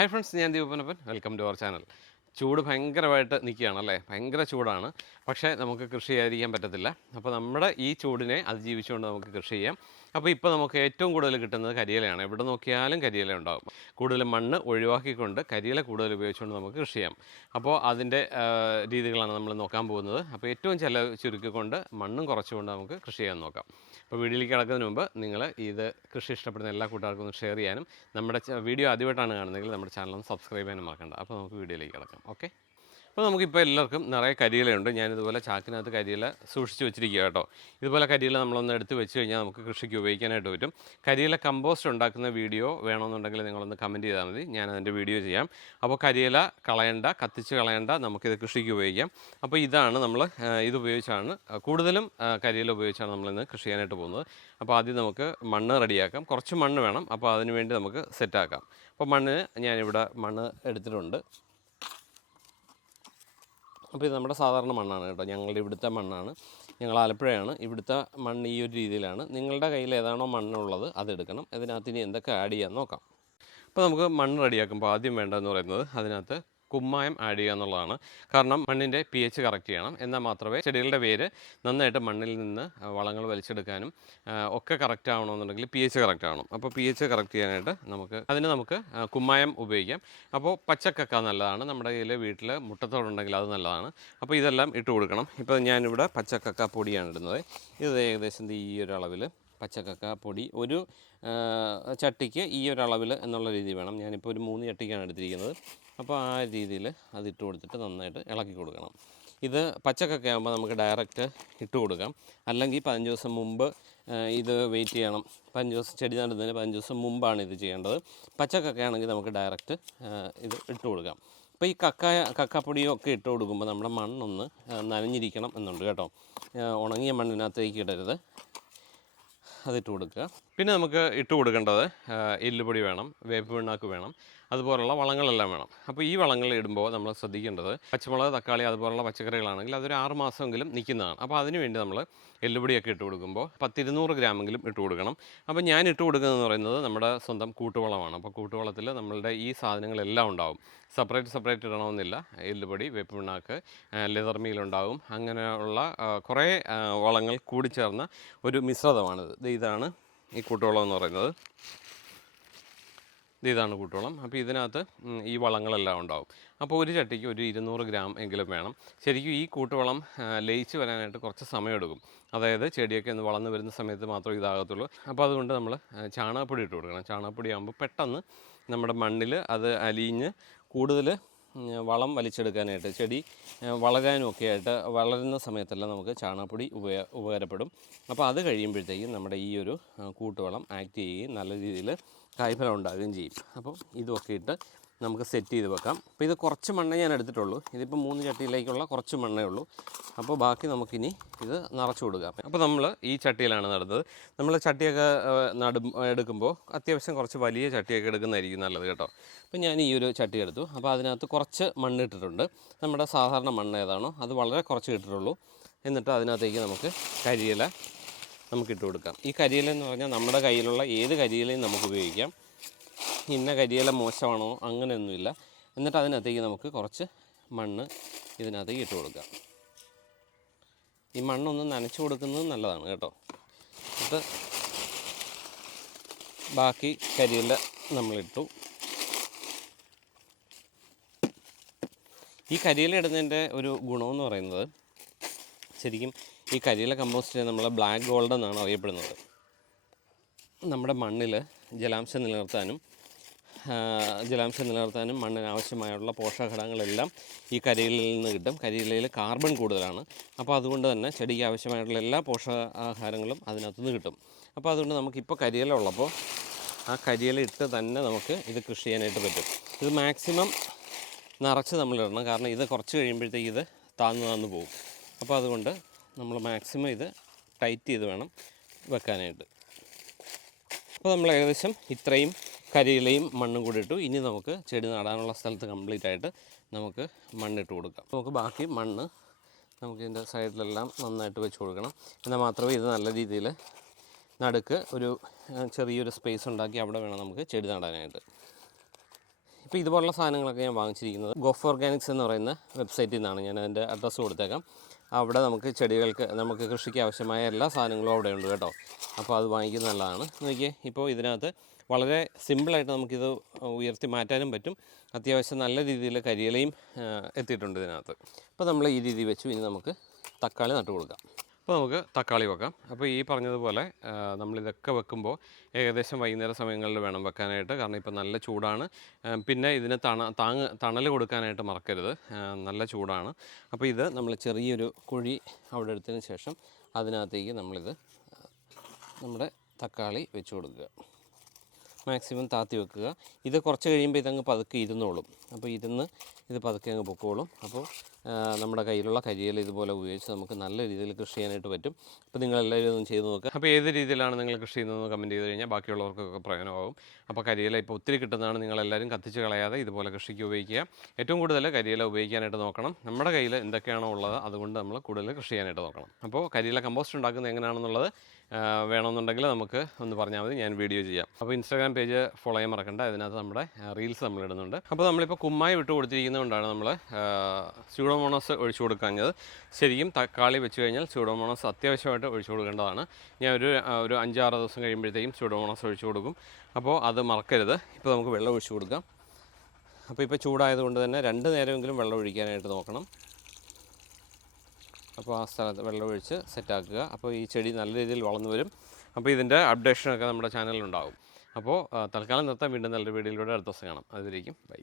Hi friends, ഞാൻ Deepanappan. Welcome to our channel. ചൂട് ഭയങ്കരമായിട്ട് നിൽക്കുകയാണല്ലേ, ഭയങ്കര ചൂടാണ്. പക്ഷേ നമുക്ക് കൃഷി ചെയ്യാതിരിക്കാൻ പറ്റത്തില്ല. അപ്പോൾ നമ്മുടെ ഈ ചൂടിനെ അതിജീവിച്ചുകൊണ്ട് നമുക്ക് കൃഷി ചെയ്യാം. അപ്പോൾ ഇപ്പോൾ നമുക്ക് ഏറ്റവും കൂടുതൽ കിട്ടുന്നത് കരിയിലയാണ്. എവിടെ നോക്കിയാലും കരിയില ഉണ്ടാകും. കൂടുതൽ മണ്ണ് ഒഴിവാക്കിക്കൊണ്ട് കരിയില കൂടുതൽ ഉപയോഗിച്ചുകൊണ്ട് നമുക്ക് കൃഷി ചെയ്യാം. അപ്പോൾ അതിൻ്റെ രീതികളാണ് നമ്മൾ നോക്കാൻ പോകുന്നത്. അപ്പോൾ ഏറ്റവും ചിലവ് ചുരുക്കിക്കൊണ്ട് മണ്ണും കുറച്ചുകൊണ്ട് നമുക്ക് കൃഷി ചെയ്യാൻ നോക്കാം. അപ്പോൾ വീഡിയോയിലേക്ക് കിടക്കുന്നതിന് മുമ്പ് നിങ്ങൾ ഇത് കൃഷി ഇഷ്ടപ്പെടുന്ന എല്ലാ കൂട്ടുകാർക്കും ഒന്ന് ഷെയർ ചെയ്യാനും നമ്മുടെ വീഡിയോ ആദ്യമായിട്ടാണ് കാണുന്നതെങ്കിൽ നമ്മുടെ ചാനൽ ഒന്ന് സബ്സ്ക്രൈബ് ചെയ്യാനും മറക്കണ്ട. അപ്പോൾ നമുക്ക് വീഡിയോയിലേക്ക് കിടക്കാം. ഓക്കെ, അപ്പോൾ നമുക്കിപ്പോൾ എല്ലാവർക്കും നിറയെ കരിയിലയുണ്ട്. ഞാനിതുപോലെ ചാക്കിനകത്ത് കരിയില സൂക്ഷിച്ച് വെച്ചിരിക്കുക കേട്ടോ. ഇതുപോലെ കരിയില നമ്മളൊന്ന് എടുത്ത് വെച്ച് കഴിഞ്ഞാൽ നമുക്ക് കൃഷിക്ക് ഉപയോഗിക്കാനായിട്ട് പറ്റും. കരിയില കമ്പോസ്റ്റ് ഉണ്ടാക്കുന്ന വീഡിയോ വേണമെന്നുണ്ടെങ്കിൽ നിങ്ങളൊന്ന് കമൻറ്റ് ചെയ്താൽ മതി, ഞാൻ അതിൻ്റെ വീഡിയോ ചെയ്യാം. അപ്പോൾ കരിയില കളയണ്ട, കത്തിച്ച് കളയണ്ട, നമുക്കിത് കൃഷിക്ക് ഉപയോഗിക്കാം. അപ്പോൾ ഇതാണ് നമ്മൾ ഇതുപയോഗിച്ചാണ് കൂടുതലും കരിയില ഉപയോഗിച്ചാണ് നമ്മളിന്ന് കൃഷി ചെയ്യാനായിട്ട് പോകുന്നത്. അപ്പോൾ ആദ്യം നമുക്ക് മണ്ണ് റെഡിയാക്കാം. കുറച്ച് മണ്ണ് വേണം, അപ്പോൾ അതിന് വേണ്ടി നമുക്ക് സെറ്റാക്കാം. അപ്പോൾ മണ്ണിന് ഞാനിവിടെ മണ്ണ് എടുത്തിട്ടുണ്ട്. അപ്പോൾ ഇത് നമ്മുടെ സാധാരണ മണ്ണാണ് കേട്ടോ, ഞങ്ങളുടെ ഇവിടുത്തെ മണ്ണാണ്. ഞങ്ങൾ ആലപ്പുഴയാണ്. ഇവിടുത്തെ മണ്ണ് ഈ ഒരു രീതിയിലാണ്. നിങ്ങളുടെ കയ്യിൽ ഏതാണോ മണ്ണുള്ളത് അതെടുക്കണം. ഇതിനകത്ത് ഇനി എന്തൊക്കെ ആഡ് ചെയ്യാൻ നോക്കാം. അപ്പോൾ നമുക്ക് മണ്ണ് റെഡിയാക്കുമ്പോൾ ആദ്യം വേണ്ടതെന്ന് പറയുന്നത് അതിനകത്ത് കുമ്മായം ആഡ് ചെയ്യുക എന്നുള്ളതാണ്. കാരണം മണ്ണിൻ്റെ pH കറക്റ്റ് ചെയ്യണം. എന്നാൽ മാത്രമേ ചെടികളുടെ വേര് നന്നായിട്ട് മണ്ണിൽ നിന്ന് വളങ്ങൾ വലിച്ചെടുക്കാനും ഒക്കെ കറക്റ്റ് ആവണമെന്നുണ്ടെങ്കിൽ pH കറക്റ്റ് ആവണം. അപ്പോൾ pH കറക്റ്റ് ചെയ്യാനായിട്ട് നമുക്ക് കുമ്മായം ഉപയോഗിക്കാം. അപ്പോൾ പച്ചക്കക്ക നല്ലതാണ്. നമ്മുടെ കയ്യിൽ വീട്ടിൽ മുട്ടത്തോടുണ്ടെങ്കിൽ അത് നല്ലതാണ്. അപ്പോൾ ഇതെല്ലാം ഇട്ട് കൊടുക്കണം. ഇപ്പോൾ ഞാനിവിടെ പച്ചക്കക്ക പൊടിയാണ് ഇടുന്നത്. ഇത് ഏകദേശം ഈ ഒരു അളവിൽ പച്ചക്കക്ക പൊടി ഒരു ചട്ടിക്ക് ഈ ഒരു അളവിൽ എന്നുള്ള രീതി വേണം. ഞാനിപ്പോൾ ഒരു 3 ചട്ടിക്കാണ് എടുത്തിരിക്കുന്നത്. അപ്പോൾ ആ രീതിയിൽ അതിട്ട് കൊടുത്തിട്ട് നന്നായിട്ട് ഇളക്കി കൊടുക്കണം. ഇത് പച്ചക്കൊക്കെ ആകുമ്പോൾ നമുക്ക് ഡയറക്റ്റ് ഇട്ട് കൊടുക്കാം. അല്ലെങ്കിൽ 15 ദിവസം മുമ്പ് ഇത് വെയിറ്റ് ചെയ്യണം. 15 ദിവസം ചെടി നടുന്നതിന് 15 ദിവസം മുമ്പാണ് ഇത് ചെയ്യേണ്ടത്. പച്ചക്കൊക്കെ ആണെങ്കിൽ നമുക്ക് ഡയറക്റ്റ് ഇത് ഇട്ട് കൊടുക്കാം. അപ്പോൾ ഈ കക്കാപ്പൊടിയൊക്കെ ഇട്ട് കൊടുക്കുമ്പോൾ നമ്മുടെ മണ്ണൊന്ന് നനഞ്ഞിരിക്കണം എന്നുണ്ട് കേട്ടോ. ഉണങ്ങിയ മണ്ണിനകത്തേക്ക് ഇടരുത്, അതിട്ട് കൊടുക്കുക. പിന്നെ നമുക്ക് ഇട്ട് കൊടുക്കേണ്ടത് എല്ലുപൊടി വേണം, വേപ്പ് പിണ്ണാക്ക് വേണം, അതുപോലുള്ള വളങ്ങളെല്ലാം വേണം. അപ്പോൾ ഈ വളങ്ങൾ ഇടുമ്പോൾ നമ്മൾ ശ്രദ്ധിക്കേണ്ടത് പച്ചമുളക്, തക്കാളി അതുപോലുള്ള പച്ചക്കറികളാണെങ്കിൽ അതൊരു 6 മാസമെങ്കിലും നിൽക്കുന്നതാണ്. അപ്പോൾ അതിനുവേണ്ടി നമ്മൾ എല്ലുപൊടിയൊക്കെ ഇട്ട് കൊടുക്കുമ്പോൾ 10-200 ഗ്രാമെങ്കിലും ഇട്ട് കൊടുക്കണം. അപ്പോൾ ഞാൻ ഇട്ട് കൊടുക്കുന്നതെന്ന് പറയുന്നത് നമ്മുടെ സ്വന്തം കൂട്ടുവളമാണ്. അപ്പോൾ കൂട്ടുവളത്തിൽ നമ്മളുടെ ഈ സാധനങ്ങളെല്ലാം ഉണ്ടാവും. സെപ്പറേറ്റ് ഇടണമെന്നില്ല. എല്ലുപൊടി, വേപ്പ് പിണ്ണാക്ക്, ലെതർ മീലുണ്ടാവും. അങ്ങനെയുള്ള കുറേ വളങ്ങൾ കൂടിച്ചേർന്ന ഒരു മിശ്രിതമാണിത്. ഇതാണ് ഈ കൂട്ടുവളം എന്ന് പറയുന്നത്. ഇതാണ് കൂട്ടുവളം. അപ്പോൾ ഇതിനകത്ത് ഈ വളങ്ങളെല്ലാം ഉണ്ടാവും. അപ്പോൾ ഒരു ചട്ടിക്ക് ഒരു 200 ഗ്രാം എങ്കിലും വേണം. ശരിക്കും ഈ കൂട്ടുവളം ലയിച്ച് വരാനായിട്ട് കുറച്ച് സമയമെടുക്കും. അതായത് ചെടിയൊക്കെ ഒന്ന് വളർന്ന് വരുന്ന സമയത്ത് മാത്രമേ ഇതാകത്തുള്ളൂ. അപ്പോൾ അതുകൊണ്ട് നമ്മൾ ചാണകപ്പൊടി ഇട്ട് കൊടുക്കണം. ചാണകപ്പൊടി ആകുമ്പോൾ പെട്ടെന്ന് നമ്മുടെ മണ്ണിൽ അത് അലിഞ്ഞ് കൂടുതൽ വളം വലിച്ചെടുക്കാനായിട്ട് ചെടി വളരാനും ഒക്കെ ആയിട്ട് വളരുന്ന സമയത്തെല്ലാം നമുക്ക് ചാണകപ്പൊടി ഉപകാരപ്പെടും. അപ്പോൾ അത് കഴിയുമ്പോഴത്തേക്കും നമ്മുടെ ഈ ഒരു കൂട്ടുവളം ആക്ട് ചെയ്യുകയും നല്ല രീതിയിൽ കായ്ഫലം ഉണ്ടാകുകയും ചെയ്യും. അപ്പം ഇതൊക്കെ ഇട്ട് നമുക്ക് സെറ്റ് ചെയ്ത് വെക്കാം. അപ്പോൾ ഇത് കുറച്ച് മണ്ണേ ഞാൻ എടുത്തിട്ടുള്ളൂ. ഇതിപ്പോൾ 3 ചട്ടിയിലേക്കുള്ള കുറച്ച് മണ്ണേ ഉള്ളൂ. അപ്പോൾ ബാക്കി നമുക്കിനി ഇത് നിറച്ച് കൊടുക്കാം. അപ്പോൾ നമ്മൾ ഈ ചട്ടിയിലാണ് നടുന്നത്. നമ്മൾ ചട്ടിയൊക്കെ എടുക്കുമ്പോൾ അത്യാവശ്യം കുറച്ച് വലിയ ചട്ടിയൊക്കെ എടുക്കുന്നതായിരിക്കും നല്ലത് കേട്ടോ. അപ്പോൾ ഞാൻ ഈ ഒരു ചട്ടി എടുത്തു. അപ്പോൾ അതിനകത്ത് കുറച്ച് മണ്ണ് ഇട്ടിട്ടുണ്ട്. നമ്മുടെ സാധാരണ മണ്ണ് ഏതാണോ അത് വളരെ കുറച്ച് ഇട്ടിട്ടുള്ളൂ. എന്നിട്ട് അതിനകത്തേക്ക് നമുക്ക് കരിയില നമുക്കിട്ട് കൊടുക്കാം. ഈ കരിയില എന്ന് പറഞ്ഞാൽ നമ്മുടെ കയ്യിലുള്ള ഏത് കരിയിലയും നമുക്ക് ഉപയോഗിക്കാം. ഇന്ന കരിയില മോശമാണോ അങ്ങനെയൊന്നുമില്ല. എന്നിട്ട് അതിനകത്തേക്ക് നമുക്ക് കുറച്ച് മണ്ണ് ഇതിനകത്തേക്ക് ഇട്ട് കൊടുക്കാം. ഈ മണ്ണൊന്ന് നനച്ച് കൊടുക്കുന്നത് നല്ലതാണ് കേട്ടോ. എന്നിട്ട് ബാക്കി കരിയില നമ്മളിട്ടു. ഈ കരിയില ഇടുന്നതിൻ്റെ ഒരു ഗുണമെന്ന് പറയുന്നത് ശരിക്കും ഈ കരിയില കമ്പോസ്റ്റ് നമ്മൾ ബ്ലാക്ക് ഗോൾഡ് എന്നാണ് അറിയപ്പെടുന്നത്. നമ്മുടെ മണ്ണിൽ ജലാംശം നിലനിർത്താനും മണ്ണിന് ആവശ്യമായുള്ള പോഷകഘടകങ്ങളെല്ലാം ഈ കരിയിലയിൽ നിന്ന് കിട്ടും. കരിയിലയിൽ കാർബൺ കൂടുതലാണ്. അപ്പോൾ അതുകൊണ്ട് തന്നെ ചെടിക്ക് ആവശ്യമായിട്ടുള്ള എല്ലാ പോഷകാഹാരങ്ങളും അതിനകത്തുനിന്ന് കിട്ടും. അപ്പോൾ അതുകൊണ്ട് നമുക്കിപ്പോൾ കരിയില ഉള്ളപ്പോൾ ആ കരിയില ഇട്ട് തന്നെ നമുക്ക് ഇത് കൃഷി ചെയ്യാനായിട്ട് പറ്റും. ഇത് മാക്സിമം നിറച്ച് നമ്മളിടണം. കാരണം ഇത് കുറച്ച് കഴിയുമ്പോഴത്തേക്ക് ഇത് താന്നു പോകും. അപ്പോൾ അതുകൊണ്ട് നമ്മൾ മാക്സിമം ഇത് ടൈറ്റ് ചെയ്ത് വേണം വെക്കാനായിട്ട്. അപ്പോൾ നമ്മൾ ഏകദേശം ഇത്രയും കരിയിലയും മണ്ണും കൂടി ഇട്ടു. ഇനി നമുക്ക് ചെടി നടാനുള്ള സ്ഥലത്ത് കംപ്ലീറ്റ് ആയിട്ട് നമുക്ക് മണ്ണിട്ട് കൊടുക്കാം. നമുക്ക് ബാക്കി മണ്ണ് നമുക്ക് ഇതിൻ്റെ സൈഡിലെല്ലാം നന്നായിട്ട് വെച്ച് കൊടുക്കണം. എന്നാൽ മാത്രമേ ഇത് നല്ല രീതിയിൽ നടുക്ക് ഒരു ചെറിയൊരു സ്പേസ് ഉണ്ടാക്കി അവിടെ വേണം നമുക്ക് ചെടി നടാനായിട്ട്. അപ്പോൾ ഇതുപോലുള്ള സാധനങ്ങളൊക്കെ ഞാൻ വാങ്ങിച്ചിരിക്കുന്നത് ഗോഫ് ഓർഗാനിക്സ് എന്ന് പറയുന്ന വെബ്സൈറ്റിൽ നിന്നാണ്. ഞാൻ അതിൻ്റെ അഡ്രസ്സ് കൊടുത്തേക്കാം. അവിടെ നമുക്ക് ചെടികൾക്ക് നമുക്ക് കൃഷിക്ക് ആവശ്യമായ എല്ലാ സാധനങ്ങളും അവിടെ ഉണ്ട് കേട്ടോ. അപ്പോൾ അത് വാങ്ങിക്കുന്നത് നല്ലതാണ്. നോക്കിയേ, ഇപ്പോൾ ഇതിനകത്ത് വളരെ സിമ്പിളായിട്ട് നമുക്കിത് ഉയർത്തി മാറ്റാനും പറ്റും. അത്യാവശ്യം നല്ല രീതിയിൽ കരിയിലയും എത്തിയിട്ടുണ്ട് ഇതിനകത്ത്. അപ്പോൾ നമ്മൾ ഈ രീതി വെച്ചു. ഇനി നമുക്ക് തക്കാളി നട്ടു കൊടുക്കാം. അപ്പോൾ നമുക്ക് തക്കാളി വെക്കാം. അപ്പോൾ ഈ പറഞ്ഞതുപോലെ നമ്മളിതൊക്കെ വെക്കുമ്പോൾ ഏകദേശം വൈകുന്നേര സമയങ്ങളിൽ വേണം വെക്കാനായിട്ട്. കാരണം ഇപ്പോൾ നല്ല ചൂടാണ്. പിന്നെ ഇതിന് തണൽ കൊടുക്കാനായിട്ട് മറക്കരുത്, നല്ല ചൂടാണ്. അപ്പോൾ ഇത് നമ്മൾ ചെറിയൊരു കുഴി അവിടെ എടുത്തതിന് ശേഷം അതിനകത്തേക്ക് നമ്മുടെ തക്കാളി വെച്ച് കൊടുക്കുക. മാക്സിമം താത്തി വെക്കുക. ഇത് കുറച്ച് കഴിയുമ്പോൾ ഇതങ്ങ് പതുക്കെ ഇരുന്നോളും. അപ്പോൾ ഇത് പതുക്കെ അങ്ങ് പൊക്കോളും. അപ്പോൾ നമ്മുടെ കയ്യിലുള്ള കരിയില ഇതുപോലെ ഉപയോഗിച്ച് നമുക്ക് നല്ല രീതിയിൽ കൃഷി ചെയ്യാനായിട്ട് പറ്റും. അപ്പോൾ നിങ്ങളെല്ലാവരും ഒന്ന് ചെയ്ത് നോക്കുക. അപ്പോൾ ഏത് രീതിയിലാണ് നിങ്ങൾ കൃഷി ചെയ്യുന്നതെന്ന് കമൻറ്റ് ചെയ്ത് കഴിഞ്ഞാൽ ബാക്കിയുള്ളവർക്കൊക്കെ പ്രയോജനമാകും. അപ്പോൾ കരിയില ഇപ്പോൾ ഒത്തിരി കിട്ടുന്നതാണ്. നിങ്ങളെല്ലാവരും കത്തിച്ച് കളയാതെ ഇതുപോലെ കൃഷിക്ക് ഉപയോഗിക്കുക. ഏറ്റവും കൂടുതൽ കരിയില ഉപയോഗിക്കാനായിട്ട് നോക്കണം. നമ്മുടെ കയ്യിൽ എന്തൊക്കെയാണോ ഉള്ളത് അതുകൊണ്ട് നമ്മൾ കൂടുതൽ കൃഷി ചെയ്യാനായിട്ട് നോക്കണം. അപ്പോൾ കരിയില കമ്പോസ്റ്റ് ഉണ്ടാക്കുന്നത് എങ്ങനെയാണെന്നുള്ളത് വേണമെന്നുണ്ടെങ്കിൽ നമുക്ക് ഒന്ന് പറഞ്ഞാൽ മതി, ഞാൻ വീഡിയോ ചെയ്യാം. അപ്പോൾ ഇൻസ്റ്റാഗ്രാം പേജ് ഫോളോ ചെയ്യാൻ മറക്കണ്ട. അതിനകത്ത് നമ്മുടെ റീൽസ് നമ്മളിടുന്നുണ്ട്. അപ്പോൾ നമ്മളിപ്പോൾ കുമ്മായി വിട്ട് കൊടുത്തിരിക്കുന്നതുകൊണ്ടാണ് നമ്മൾ സ്യൂഡോമോണസ് ഒഴിച്ചു കൊടുക്കാഞ്ഞത്. ശരിക്കും തക്കാളി വെച്ച് കഴിഞ്ഞാൽ സ്യൂഡോമോണസ് അത്യാവശ്യമായിട്ട് ഒഴിച്ചു കൊടുക്കേണ്ടതാണ്. ഞാൻ ഒരു 5-6 ദിവസം കഴിയുമ്പോഴത്തേക്കും സ്യൂഡോമോണസ് ഒഴിച്ചു കൊടുക്കും. അപ്പോൾ അത് മറക്കരുത്. ഇപ്പോൾ നമുക്ക് വെള്ളം ഒഴിച്ചു കൊടുക്കാം. അപ്പോൾ ഇപ്പോൾ ചൂടായതുകൊണ്ട് തന്നെ 2 നേരമെങ്കിലും വെള്ളം ഒഴിക്കാനായിട്ട് നോക്കണം. അപ്പോൾ ആ സ്ഥലത്ത് വെള്ളം ഒഴിച്ച് സെറ്റാക്കുക. അപ്പോൾ ഈ ചെടി നല്ല രീതിയിൽ വളർന്നു വരും. അപ്പോൾ ഇതിൻ്റെ അപ്ഡേഷനൊക്കെ നമ്മുടെ ചാനലിലുണ്ടാകും. അപ്പോൾ തൽക്കാലം നിർത്താൻ, വീണ്ടും നല്ലൊരു വീഡിയോയിലൂടെ അടുത്ത ദിവസം കാണാം. അതുവരേക്കും ബൈ.